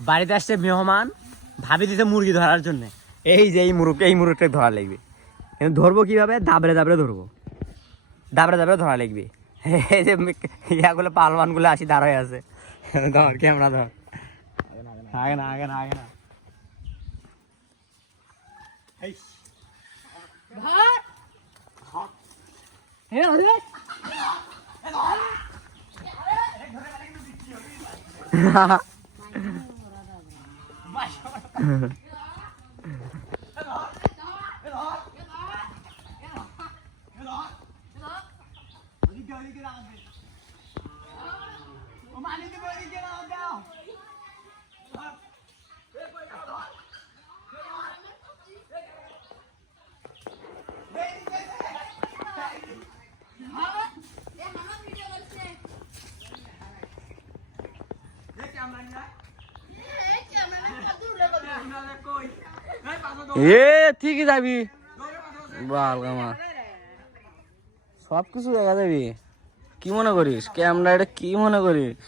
বাড়িতে আসছে মেহমান ভাবি দিতে মুরগি ধরার জন্য এই যে এই মুরগ এই মুরগটা ধরা লাগবে কিন্তু ধরবো কীভাবে দাবড়ে দাবড়ে ধরবো দাবড়ে দাবড়ে ধরা লাগবে এই যে ইয়াগুলো পালমানগুলো আসি দাঁড়ায় আছে ধর ক্যামেরা ধর আগে না আগে না আগে না وما عليك بقى এ, ঠিকই যাবি। বাল গামা সব কিছু দেখা যাবি। কি মনে করিস? ক্যামেরা এটা কি মনে করিস?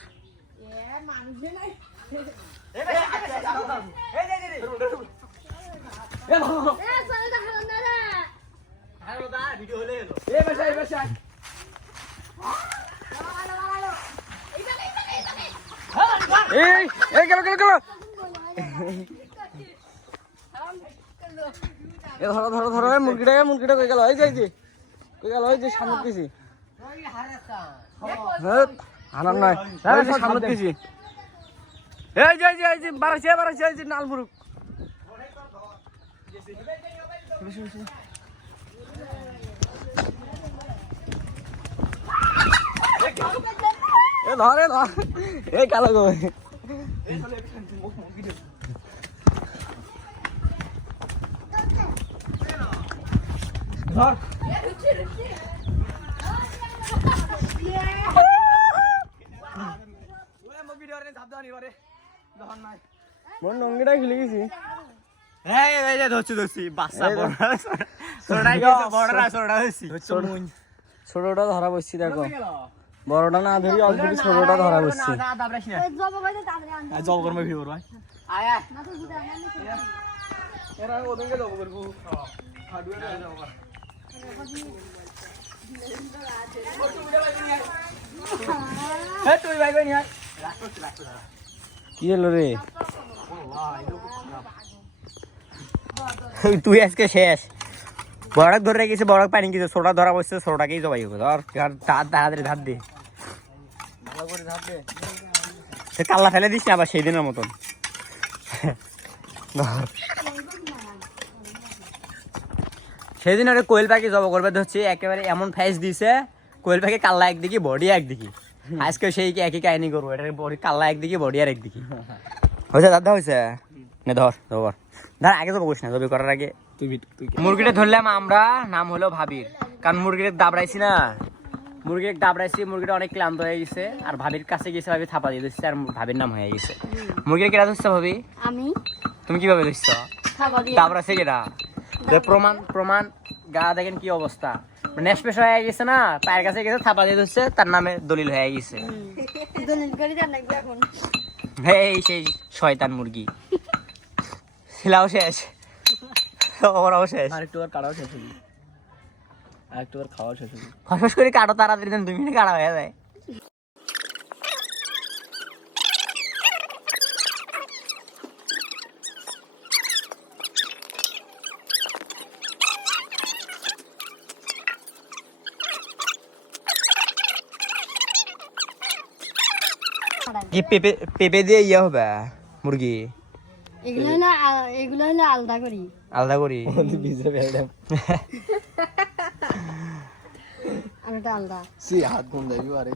এই গেল গেল গেল। এ ধরো ধরো ধরো মুরগিটা মুরগিটা কই গেল? এই যে এই যে, কই গেল? ওই যে, সামনে আনার নয়। সামনে কিছু এই যে এই যে বাড়াইছে বাড়াইছে, এই নাল মুরগ এ ধর এ ধর। এই কালো গো। ধর মোর নঙ্গিটা খুলে গেছি এই এই যে ধরছি ধরছি বাচ্চা বড় গেছে বড়রা ছোটটা হইছি ছোটটা ধরা বসছি দেখো বড়টা না ধরি অলরেডি ছোটটা ধরা বসছি জব করবে ভিড় ভাই তুই ভাই ভাই নিয়ে কি হলো রে? তুই আজকে শেষ। বড়ক ধরে গেছে বড়ক পানি গেছে ছোটা ধরা বসছে ছোটাকেই জবাই হবে ধর তাড়াতাড়ি ধার দে। সে কাল্লা ফেলে দিস না আবার সেই দিনের মতন। ধর। সেদিন ওটা কোয়েল পাখি জব করবে হচ্ছে একেবারে এমন ফেস দিছে কোয়েল পাখি কাল্লা একদিকে বডি একদিকে। আজকে সেই কি একই কাহিনী করব এটা বডি কাল্লা একদিকে বডি আর একদিকে। হয়েছে দাদা হয়েছে? নে ধর ধর। ধর আগে তো না জবি করার আগে। তুই মুরগিটা ধরলাম আমরা নাম হলো ভাবির। কারণ মুরগিটা দাবড়াইছি না। মুরগিটা দাবড়াইছি মুরগিটা অনেক ক্লান্ত হয়ে গেছে আর ভাবির কাছে গেছে ভাবি থাপা দিয়ে দিচ্ছে আর ভাবির নাম হয়ে গেছে। মুরগিটা কেটা ধরছে ভাবি? আমি তুমি কীভাবে ধরছ? দাবড়াইছে কেটা প্রমাণ প্রমাণ গা দেখেন কি অবস্থা। নেশপেশ হয়ে গেছে না পায়ের কাছে গেছে থাপা দিয়ে ধরছে তার নামে দলিল হয়ে গেছে। দলিল করে দেন লাগবে এখন? এই সেই শয়তান মুরগি। ছিলাও শেষ। ওরাও শেষ। আর একটু আর কাটাও শেষ হলি আর একটু আর খাওয়া শেষ হলি ফসফস করে কাটো তাড়াতাড়ি দেন দুই মিনিট কাটা হয়ে যায়। কি পেঁপে পেঁপে দিয়ে ইয়ে হবে মুরগি? এগুলো না এগুলো না আলাদা করি। আলাদা করি? আর ওটা আলাদা। সি হাত ঘুম যাবি আরে